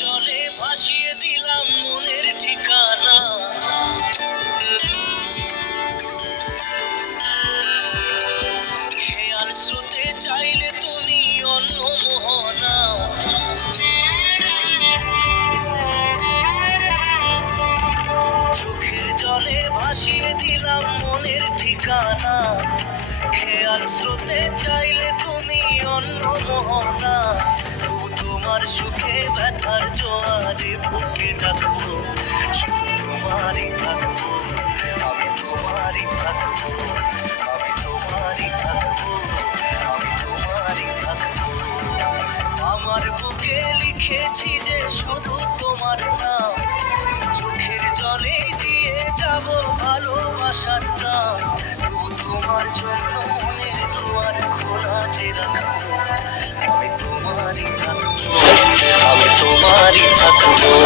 জলে ভাসিয়ে দিলাম মনের ঠিকানা খেয়াল শ্রুতে চাইলে তুমি অন্য চোখের জলে ভাসিয়ে দিলাম মনের ঠিকানা খেয়াল শ্রুতে চাইলে তুমি অন্য দেখেছি যে শুধু তোমার নাম চোখের জলে দিয়ে যাব ভালোবাসার দাম তোমার জন্য মনের দুয়ার খোলা যে রাখবো আমি তোমারই থাকবো আমি তোমারই থাকবো